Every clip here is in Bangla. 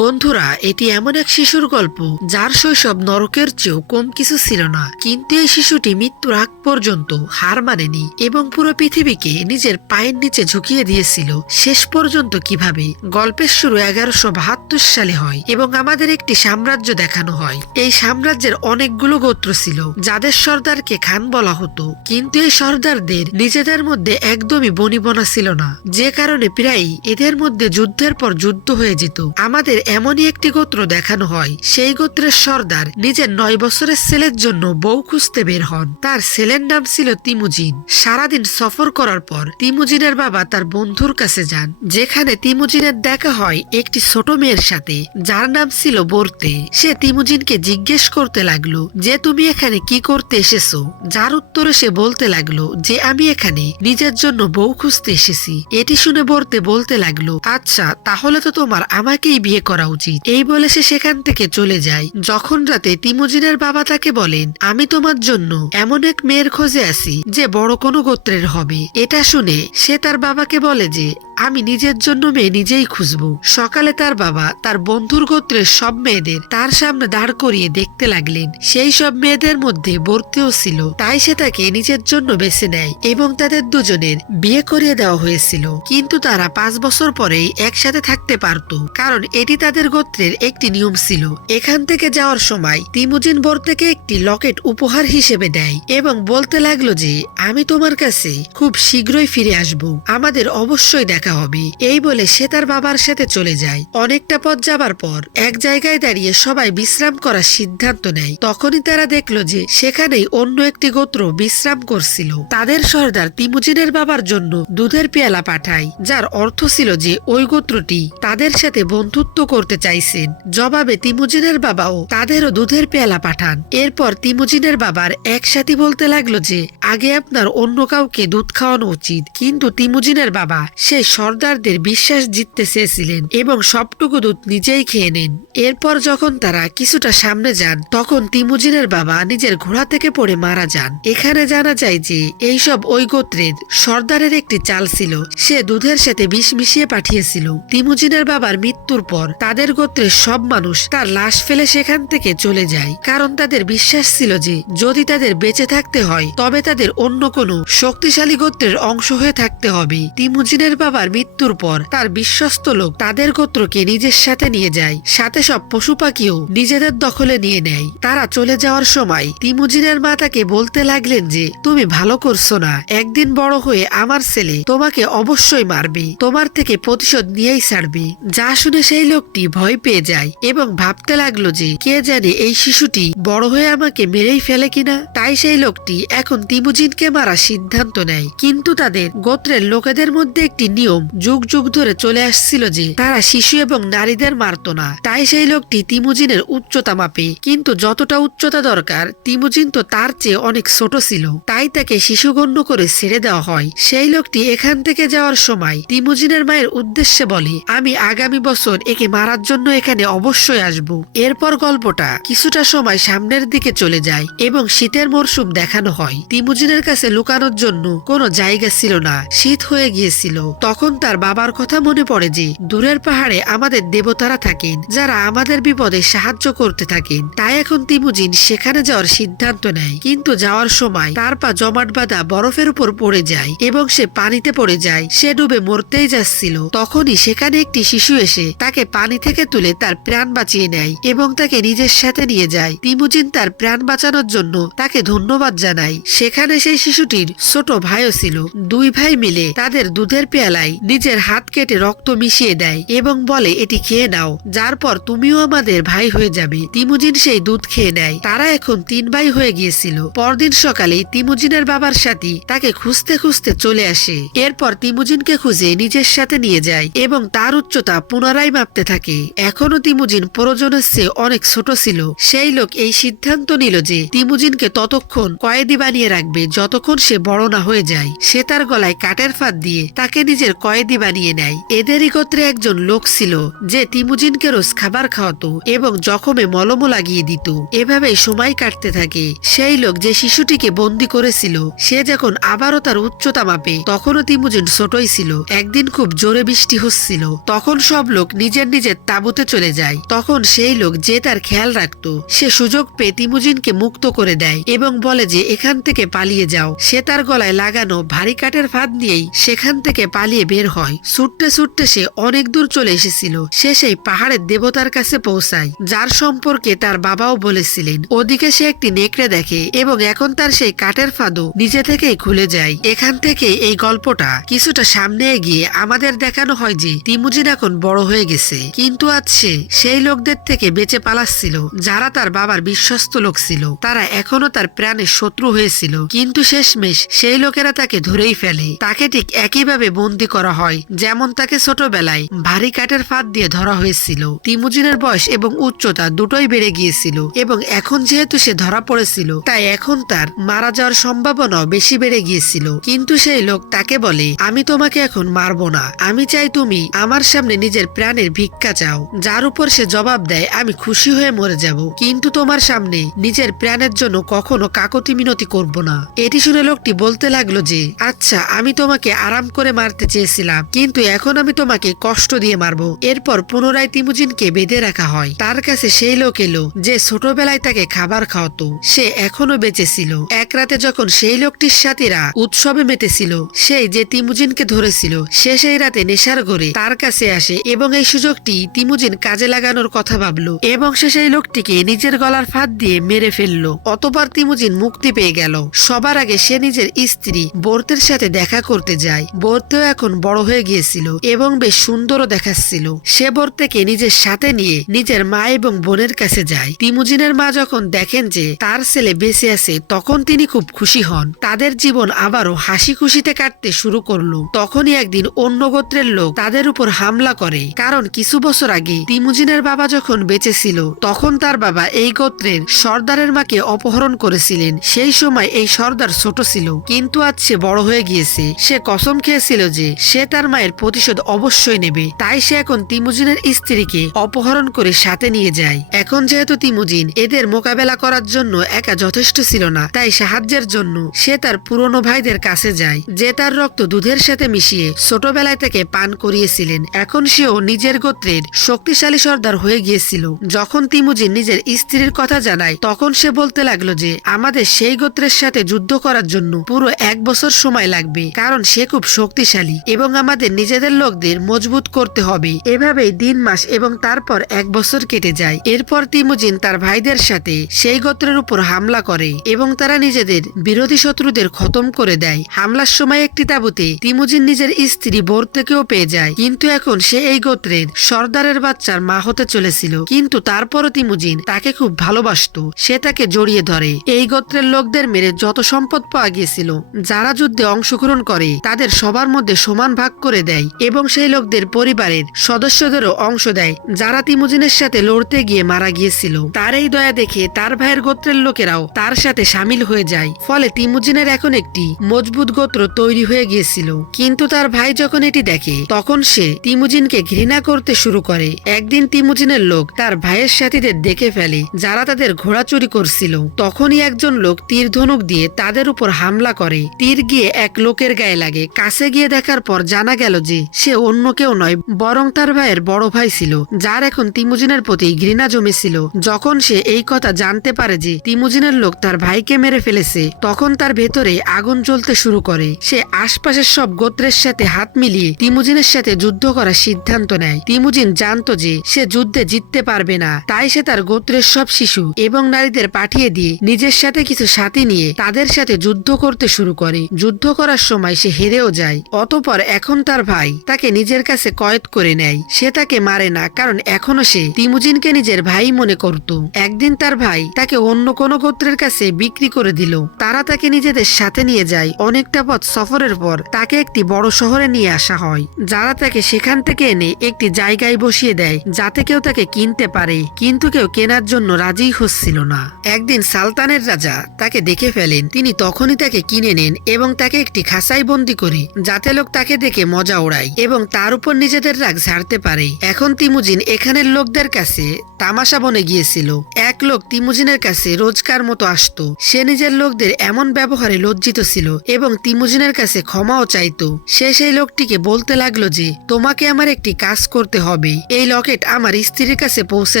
বন্ধুরা, এটি এমন এক শিশুর গল্প যার শৈশব নরকের চেয়েও কম কিছু ছিল না। কিন্তু এই শিশুটি মৃত্যুর আগ পর্যন্ত হার মানেনি এবং পুরো পৃথিবীকে নিজের পায়ের নিচে ঝুঁকিয়ে দিয়েছিল। শেষ পর্যন্ত কিভাবে গল্পের শুরু 1172 সালে হয় এবং আমাদের একটি সাম্রাজ্য দেখানো হয়। এই সাম্রাজ্যের অনেকগুলো গোত্র ছিল যাদের সর্দারকে খান বলা হতো, কিন্তু এই সর্দারদের নিজেদের মধ্যে একদমই বনিবনা ছিল না, যে কারণে প্রায়ই এদের মধ্যে যুদ্ধের পর যুদ্ধ হয়ে যেত। আমাদের এমনই একটি গোত্র দেখানো হয়, সেই গোত্রের সর্দার নিজের 9 বছরের ছেলের জন্য বউ খুঁজতে বের হন। তার ছেলের নাম ছিল তিমুজিন। সারাদিন সফর করার পর তিমুজিনের বাবা তার বন্ধুর কাছে যান, যেখানে তিমুজিনের দেখা হয় একটি ছোট মেয়ের সাথে যার নাম ছিল বর্তে। সে তিমুজিনকে জিজ্ঞেস করতে লাগলো যে তুমি এখানে কি করতে এসেছো, যার উত্তরে সে বলতে লাগলো যে আমি এখানে নিজের জন্য বউ খুঁজতে এসেছি। এটি শুনে বর্তে বলতে লাগলো, আচ্ছা তাহলে তো তোমার আমাকেই বিয়ে করা উচিত। এই বলে সে সেখান থেকে চলে যায়। যখন রাতে তিমুজিনের বাবা তাকে বলেন, আমি তোমার জন্য এমন এক মেয়ের খোঁজে আছি যে বড় কোনো গোত্রের হবে। এটা শুনে সে তার বাবাকে বলে যে আমি নিজের জন্য মেয়ে নিজেই খুঁজবো। সকালে তার বাবা তার বন্ধুর গোত্রের সব মেয়েদের তার সামনে দাঁড় করিয়ে দেখতে লাগলেন। সেই সব মেয়েদের মধ্যে বর্তেও ছিল, তাই সে তাকে নিজের জন্য বেছে নেয় এবং তাদের দুজনের বিয়ে করিয়ে দেওয়া হয়েছিল। কিন্তু তারা 5 বছর পরেই একসাথে থাকতে পারত, কারণ এটি তাদের গোত্রের একটি নিয়ম ছিল। এখান থেকে যাওয়ার সময় তিমুজিন বর্তেকে একটি লকেট উপহার হিসেবে দেয় এবং বলতে লাগলো যে আমি তোমার কাছে খুব শীঘ্রই ফিরে আসব, আমাদের অবশ্যই দেখা হবে। এই বলে সে তার বাবার সাথে চলে যায়। অনেকটা পথ যাবার পর এক জায়গায় দাঁড়িয়ে সবাই বিশ্রাম করার সিদ্ধান্ত নেয়। তখনই তারা দেখলো যে সেখানেই অন্য একটি গোত্র বিশ্রাম করছিল। তাদের সর্দার তিমুজিনের বাবার জন্য দুধের পেয়ালা পাঠায়, যার অর্থ ছিল যে ওই গোত্রটি তাদের সাথে বন্ধুত্ব করতে চাইছেন। জবাবে তিমুজিনের বাবাও তাদেরও দুধের পেয়ালা পাঠান। এরপর তিমুজিনের বাবার একসাথে বলতে লাগলো যে আগে আপনার অন্য কাউকে দুধ খাওয়ানো উচিত, কিন্তু তিমুজিনের বাবা সেই সর্দারদের বিশ্বাস জিততে চেয়েছিলেন এবং সবটুকু দুধ নিজেই খেয়ে নেন। এরপর যখন তারা কিছুটা সামনে যান, তখন তিমুজিনের বাবা নিজের ঘোড়া থেকে পড়ে মারা যান। এখানে জানা যায় যে এইসব ওই গোত্রের সর্দারের একটি চাল ছিল, সে দুধের সাথে বিষ মিশিয়ে পাঠিয়েছিল। তিমুজিনের বাবার মৃত্যুর পর তাদের গোত্রের সব মানুষ তার লাশ ফেলে সেখান থেকে চলে যায়, কারণ তাদের বিশ্বাস ছিল যে যদি তাদের বেঁচে থাকতে হয় তবে তাদের অন্য কোনো শক্তিশালী গোত্রের অংশ হয়ে থাকতে হবে। তিমুজিনের বাবার মৃত্যুর পর তার বিশ্বস্ত লোক তাদের গোত্রকে নিজের সাথে নিয়ে যায়, সাথে সব পশু পাখিও নিজেদের দখলে নিয়ে নেয়। তারা চলে যাওয়ার সময় তিমুজিনের মা তাকে বলতে লাগলেন যে তুমি ভালো করছো না, একদিন বড় হয়ে আমার ছেলে তোমাকে অবশ্যই মারবে, তোমার থেকে প্রতিশোধ নিয়েই ছাড়বে। যা শুনে সেই লোকটি ভয় পেয়ে যায় এবং ভাবতে লাগলো যে কে জানে এই শিশুটি বড় হয়ে আমাকে মেরেই ফেলে কিনা। তাই সেই লোকটি এখন তিমুজিনকে মারার সিদ্ধান্ত নেয়। কিন্তু তাদের গোত্রের লোকেদের মধ্যে একটি নিয়ম যুগ যুগ ধরে চলে আসছিল যে তারা শিশু এবং নারীদের মারত না। তাই সেই লোকটি তিমুজিনের উচ্চতা মাপে, কিন্তু যতটা উচ্চতা দরকার তিমুজিন তো তার চেয়ে অনেক ছোট ছিল, তাই তাকে শিশু গণ্য করে ছেড়ে দেওয়া হয়। সেই লোকটি এখান থেকে যাওয়ার সময় তিমুজিনের মায়ের উদ্দেশ্যে বলে, আমি আগামী বছর একে মারার জন্য এখানে অবশ্যই আসব। এরপর গল্পটা কিছুটা সময় সামনের দিকে চলে যায় এবং শীতের মরশুম দেখানো হয়। তিমুজিনের কাছে লুকানোর জন্য কোনো জায়গা ছিল না, শীত হয়ে গিয়েছিল। তখন তার বাবার কথা মনে পড়ে যে দূরের পাহাড়ে আমাদের দেবতারা থাকেন যারা আমাদের বিপদে সাহায্য করতে থাকেন। তাই এখন তিমুজিন সেখানে যাওয়ার সিদ্ধান্ত নেয়, কিন্তু যাওয়ার সময় তার পা জমাট বাঁধা বরফের উপর পড়ে যায় এবং সে পানিতে পড়ে যায়। সে ডুবে মরতেই যাচ্ছিল। তখনই সেখানে একটি শিশু এসে তাকে পানি থেকে তুলে তার প্রাণ বাঁচিয়ে নেয় এবং তাকে নিজের সাথে নিয়ে যায়। তিমুজিন তার প্রাণ বাঁচানোর জন্য তাকে ধন্যবাদ জানায়। সেখানে সেই শিশুটির ছোট ভাইও ছিল। দুই ভাই মিলে তাদের দুধের পেয়ালায় নিজের হাত কেটে রক্ত মিশিয়ে দেয় এবং বলে এটি খেয়ে নাও, যার পর তুমিও আমাদের ভাই হয়ে যাবে। তিমুজিন সেই দুধ খেয়ে নেয়। তারা এখন 3 ভাই হয়ে গিয়েছিল। পরদিন সকালে তিমুজিনের বাবার সাথী তাকে খুঁজতে খুঁজতে চলে আসে। এরপর তিমুজিনকে খুঁজে নিজের সাথে নিয়ে যায় এবং তার উচ্চতা পুনরায় মাপতে থাকে। এখনো তিমুজিন প্রয়োজনের চেয়ে অনেক ছোট ছিল। সেই লোক এই সিদ্ধান্ত নিল যে তিমুজিনকে ততক্ষণ কয়েদি বানিয়ে রাখবে যতক্ষণ সে বড় না হয়ে যায়। সে তার গলায় কাঠের ফাঁদ দিয়ে তাকে নিজের কয়েদি বানিয়ে নেয়। এদেরই গোত্রে একজন লোক ছিল যে তিমুজিনকে রোজ খাবার খাওয়াতো এবং জখমে মলমও লাগিয়ে দিত। এভাবেই সময় কাটতে থাকে। সেই লোক যে শিশুটিকে বন্দি করেছিল সে যখন আবারও তার উচ্চতা মাপে তখনও তিমুজিন ছোটই ছিল। একদিন খুব জোরে বৃষ্টি হচ্ছিল, তখন সব লোক নিজের নিজের তাঁবুতে চলে যায়। তখন সেই লোক যে তার খেয়াল রাখতো সে সুযোগ পেয়ে তিমুজিনকে মুক্ত করে দেয় এবং বলে যে এখান থেকে পালিয়ে যাও। সে তার গলায় লাগানো ভারী কাঠের ফাঁদ নিয়েই সেখান থেকে পালিয়ে বের হয়। ছুটতে ছুটতে সে অনেক দূর চলে এসেছিল। সে সেই পাহাড়ের দেবতার কাছে পৌঁছায় যার সম্পর্কে তার বাবাও বলেছিলেন। ওদিকে সে একটি নেকড়ে দেখে এবং এখন তার সেই কাঠের ফাঁদও নিজে থেকেই খুলে যায়। এখান থেকে এই গল্পটা কিছুটা সামনে এগিয়ে আমাদের দেখানো হয় যে তিমুজিন এখন বড় হয়ে গেছে, কিন্তু আজ সে সেই লোকদের থেকে বেঁচে পালাচ্ছিল যারা তার বাবার বিশ্বস্ত লোক ছিল। তারা এখনো তার প্রাণের শত্রু হয়েছিল, কিন্তু শেষমেশ সেই লোকেরা তাকে ধরেই ফেলে। তাকে ঠিক একইভাবে বন্দী করা হয় যেমন তাকে ছোটবেলায় ভারী কাঠের ফাঁদ দিয়ে ধরা হয়েছিল। তিমুজিনের বয়স এবং উচ্চতা দুটোই বেড়ে গিয়েছিল এবং এখন যেহেতু সে ধরা পড়েছিল তাই এখন তার মারা যাওয়ার সম্ভাবনাও বেশি বেড়ে গিয়েছিল। কিন্তু সেই লোক তাকে বলে, আমি তোমাকে এখন মারবো না, আমি চাই তুমি আমার সামনে নিজের প্রাণের ভিক্ষা চাও। যার উপর সে জবাব দেয়, আমি খুশি হয়ে মরে যাব, কিন্তু তোমার সামনে নিজের প্রাণের জন্য কখনো কাকতি মিনতি করব না। এটি শুনে লোকটি বলতে লাগলো যে আচ্ছা, আমি তোমাকে আরাম করে মারতে চেয়েছিলাম, কিন্তু এখন আমি তোমাকে কষ্ট দিয়ে মারবো। এরপর পুনরায় তিমুজিনকে বেঁধে রাখা হয়। তার কাছে সেই লোক এলো যে ছোটবেলায় তাকে খাবার খাওয়াতো। সে এখনো বেঁচে ছিল। এক রাতে যখন সেই লোকটির সাথীরা উৎসবে মেতেছিল, সেই যে তিমুজিনকে ধরেছিল সে সেই রাতে নেশার ঘরে তার কাছে আসে এবং এই সুযোগটি তিমুজিন কাজে লাগানোর কথা ভাবলো এবং সে সেই লোকটিকে নিজের গলার ফাঁদ দিয়ে মেরে ফেললো। অতঃপর তিমুজিন মুক্তি পেয়ে গেল। সবার আগে সে নিজের স্ত্রী বোর্তের সাথে দেখা করতে যায়। বোর্তেও এখন বড় হয়ে গিয়েছিল এবং বেশ সুন্দরও দেখাচ্ছিল। সে বোর্তেকে নিজের সাথে নিয়ে নিজের মা এবং বোনের কাছে যায়। তিমুজিনের মা যখন দেখেন যে তার ছেলে বেঁচে আছে তখন তিনি খুব খুশি হন। তাদের জীবন আবারও হাসি খুশিতে কাটতে শুরু করলো। তখনই একদিন অন্য গোত্রের লোক তাদের উপর হামলা করে, কারণ কিছু বছর আগে তিমুজিনের বাবা যখন বেঁচে ছিল তখন তার বাবা এই গোত্রের সর্দারের মাকে অপহরণ করেছিলেন। সেই সময় এই সর্দার ছোট ছিল, কিন্তু আজ সে বড় হয়ে গিয়েছে। সে কসম খেয়েছিল যে সে তার মায়ের প্রতিশোধ অবশ্যই নেবে। তাই সে এখন তিমুজিনের স্ত্রীকে অপহরণ করে সাথে নিয়ে যায়। এখন যেহেতু তিমুজিন এদের মোকাবেলা করার জন্য একা যথেষ্ট ছিল না, তাই সাহায্যের জন্য সে তার পুরনো ভাইদের কাছে যায় যে তার রক্ত দুধের সাথে মিশিয়ে ছোটবেলায় তাকে পান করিয়েছিলেন। এখন সেও নিজের গোত্রের শক্তিশালী সর্দার হয়ে গিয়েছিল। যখন তিমুজিন নিজের স্ত্রীর কথা জানায় তখন সে বলতে লাগলো যে আমাদের সেই গোত্রের সাথে যুদ্ধ করার জন্য পুরো 1 বছর সময় লাগবে, কারণ সে খুব শক্তিশালী এবং আমাদের নিজেদের লোকদের মজবুত করতে হবে। এভাবেই দিন মাস এবং তারপর 1 বছর কেটে যায়। এরপর তিমুজিন তার ভাইদের সাথে সেই গোত্রের উপর হামলা করে এবং তারা নিজেদের বিরোধী শত্রুদের খতম করে দেয়। হামলার সময় একটি তাঁবুতে তিমুজিন নিজের স্ত্রী বোর থেকেও পেয়ে যায়, কিন্তু এখন সে এই গোত্রের সর্দারের বাচ্চার মা হতে চলেছিল। কিন্তু তারপরও তিমুজিন তাকে খুব ভালোবাসতো। সে তাকে জড়িয়ে ধরে। এই গোত্রের লোকদের মেরে যত সম্পদ পাওয়া গিয়েছিল যারা যুদ্ধে অংশগ্রহণ করে তাদের সবার মধ্যে সমান ভাগ করে দেয় এবং সেই লোকদের পরিবারের সদস্যদেরও অংশ দেয় যারা তিমুজিনের সাথে লড়তে গিয়ে মারা গিয়েছিল। তার এই দয়া দেখে তার ভাইয়ের গোত্রের লোকেরাও তার সাথে সামিল হয়ে যায়। ফলে তিমুজিনের এখন একটি মজবুত গোত্র তৈরি হয়ে গিয়েছিল। কিন্তু তার ভাই যখন এটি দেখে তখন সে তিমুজিনকে ঘৃণা করতে শুরু করে। একদিন তিমুজিনের লোক তার ভাইয়ের সাথীদের দেখে ফেলে যারা তাদের ঘোড়া চুরি করছিল। তখনই একজন লোক তীর ধনুক দিয়ে তাদের উপর হামলা করে। তীর গিয়ে এক লোকের গায়ে লাগে। কাছে গিয়ে দেখার পর জানা গেল যে সে অন্য কেউ নয়, বরং তার ভাইয়ের বড় ভাই ছিল, যার এখন তিমুজিনের প্রতি ঘৃণা জমেছিল। যখন সে এই কথা জানতে পারে যে তিমুজিনের লোক তার ভাইকে মেরে ফেলেছে তখন তার ভেতরে আগুন জ্বলতে শুরু করে। সে আশপাশের সব গোত্রের সাথে হাত মিলিয়ে তিমুজিনের সাথে যুদ্ধ করার সিদ্ধান্ত নেয়। তিমুজিন জানতো যে সে যুদ্ধে জিততে পারবে না, তাই সে তার গোত্রের সব শিশু এবং নারীদের পাঠিয়ে দিয়ে নিজের সাথে কিছু সাথী নিয়ে তাদের সাথে যুদ্ধ করতে শুরু করে। যুদ্ধ করার সময় সে হেরেও যায়। অতঃপর এখন তার ভাই তাকে নিজের কাছে কয়েদ করে নেয়। সে তাকে মারে না, কারণ এখনো সে তিমুজিনকে নিজের ভাই মনে করত। একদিন তার ভাই তাকে অন্য কোনো গোত্রের কাছে বিক্রি করে দিল। তারা তাকে নিজেদের সাথে নিয়ে যায়। অনেকটা পথ সফরের পর তাকে একটি বড় শহরে নিয়ে আসা হয়। যারা তাকে সেখান থেকে এনে একটি জায়গায় বসিয়ে দেয় যাতে কেউ তাকে কিনতে পারে, কিন্তু কেউ কেনার জন্য রাজি হচ্ছিল না। একদিন সালতানের রাজা তাকে দেখে ফেলেন। তিনি তখনই তাকে কিনে নেন এবং তাকে একটি খাঁচায় বন্দি করে যাতে লোক তাকে দেখে দেখে মজা ওড়ায় এবং তার উপর নিজেদের রাগ ঝাড়তে পারে। এখন তিমুজিন এখানের লোকদের কাছে তামাশা বনে গিয়েছিল। এক লোক তিমুজিনের কাছে রোজকার মতো আসতো। সে নিজের লোকদের এমন ব্যবহারে লজ্জিত ছিল এবং তিমুজিনের কাছে ক্ষমাও চাইতো। সে সেই লোকটিকে বলতে লাগলো যে তোমাকে আমার একটি কাজ করতে হবে, এই লকেট আমার স্ত্রীর কাছে পৌঁছে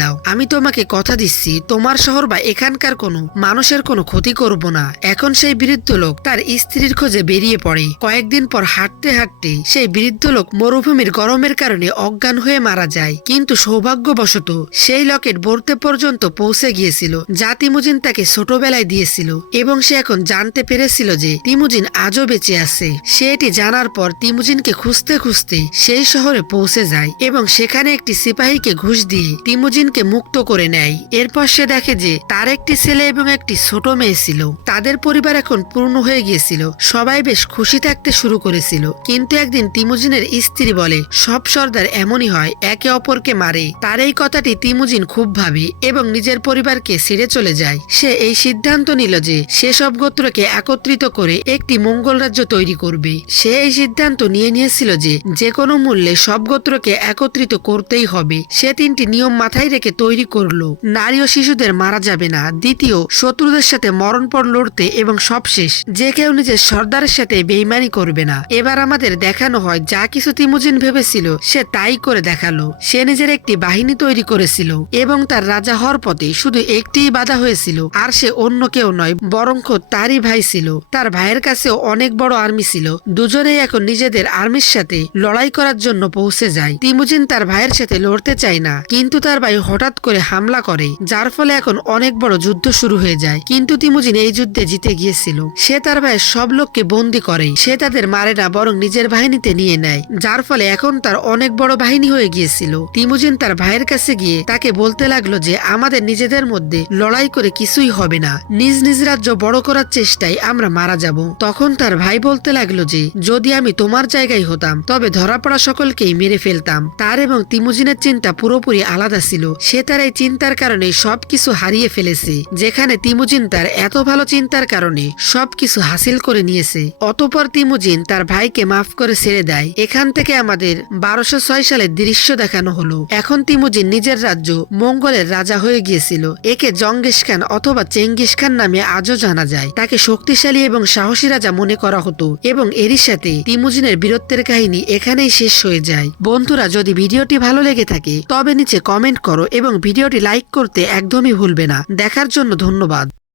দাও। আমি তোমাকে কথা দিচ্ছি তোমার শহর বা এখানকার কোনো মানুষের কোনো ক্ষতি করব না। এখন সেই বৃদ্ধ লোক তার স্ত্রীর খোঁজে বেরিয়ে পড়ে। কয়েকদিন পর হাঁটতে হাঁটতে সেই বৃদ্ধ লোক মরুভূমির গরমের কারণে অজ্ঞান হয়ে মারা যায়। কিন্তু সৌভাগ্যবশত সেই লকেট বর্তে পর্যন্ত পৌঁছে গিয়েছিল যা তিমুজিন তাকে ছোটবেলায় দিয়েছিল এবং সে এখন জানতে পেরেছিল যে তিমুজিন আজও বেঁচে আছে। সে এটি জানার পর তিমুজিনকে খুঁজতে খুঁজতে সেই শহরে পৌঁছে যায় এবং সেখানে একটি সিপাহীকে ঘুষ দিয়ে তিমুজিনকে মুক্ত করে নেয়। এরপর সে দেখে যে তার একটি ছেলে এবং একটি ছোট মেয়ে ছিল। তাদের পরিবার এখন পূর্ণ হয়ে গিয়েছিল। সবাই বেশ খুশি থাকতে শুরু করেছিল। কিন্তু একদিন তিমুজিনের স্ত্রী বলে সব সর্দার এমনই হয়, একে অপরকে মারে। তার এই কথাটি তিমুজিন খুব ভাবে এবং নিজের পরিবারকে ছেড়ে চলে যায়। সে এই সিদ্ধান্ত নিল যে সে সব গোত্রকে একত্রিত করে একটি মঙ্গল রাজ্য তৈরি করবে। সে এই সিদ্ধান্ত নিয়েছিল যে যে কোনো মূল্যে সব গোত্রকে একত্রিত করতেই হবে। সে 3টি নিয়ম মাথায় রেখে তৈরি করলো। নারী ও শিশুদের মারা যাবে না, দ্বিতীয় শত্রুদের সাথে মরণপণ লড়তে, এবং সবশেষ যে কেউ নিজের সর্দারের সাথে বেইমানি করবে না। এবার আমাদের দেখানো হয় যা কিছু তিমুজিন ভেবেছিল সে তাই করে দেখালো। সে নিজের একটি বাহিনী তৈরি করেছিল এবং তার রাজা হওয়ার পথে শুধু একটিই বাধা হয়েছিল, আর সে অন্য কেউ নয় বরং তারই ভাই ছিল। তার ভাইয়ের কাছেও অনেক বড় আর্মি ছিল। দুজনেই এখন নিজেদের আর্মির সাথে লড়াই করার জন্য পৌঁছে যায়। তিমুজিন তার ভাইয়ের সাথে লড়তে চায় না, কিন্তু তার ভাই হঠাৎ করে হামলা করে, যার ফলে এখন অনেক বড় যুদ্ধ শুরু হয়ে যায়। কিন্তু তিমুজিন এই যুদ্ধে জিতে গিয়েছিল। সে তার ভাইয়ের সব লোককে বন্দি করে। সে তাদের মারে না বরং নিজের বাহিনীতে নিয়ে নেয়, যার ফলে এখন তার অনেক বড় বাহিনী হয়ে গিয়েছিল। তিমুজিন তার ভাইয়ের কাছে গিয়ে তাকে বলতে লাগলো যে আমাদের নিজেদের মধ্যে লড়াই করে কিছুই হবে না, নিজ নিজ রাজ্য বড় করার চেষ্টায় আমরা মারা যাব। তখন তার ভাই বলতে লাগলো যে যদি আমি তোমার জায়গায় হতাম তবে ধরা পড়া সকলকেই মেরে ফেলতাম। তার এবং তিমুজিনের চিন্তা পুরোপুরি আলাদা ছিল। সে তার এই চিন্তার কারণে সবকিছু হারিয়ে ফেলেছে, যেখানে তিমুজিন তার এত ভালো চিন্তার কারণে সবকিছু হাসিল করে নিয়েছে। অতঃপর তিমুজিন তার ভাইকে মাফ করে ছেড়ে দেয়। এখান থেকে আমাদের 1206 সালের দৃশ্য দেখানো হলো। এখন তিমুজিন নিজের রাজ্য মঙ্গলের রাজা হয়ে গিয়েছিল। একে জঙ্গিস খান অথবা চেঙ্গিস খান নামে আজও জানা যায়। তাকে শক্তিশালী এবং সাহসী রাজা মনে করা হতো এবং এরই সাথে তিমুজিনের বীরত্বের কাহিনী এখানেই শেষ হয়ে যায়। বন্ধুরা, যদি ভিডিওটি ভালো লেগে থাকে তবে নিচে কমেন্ট করো এবং ভিডিওটি লাইক করতে একদমই ভুলবে না। দেখার জন্য ধন্যবাদ।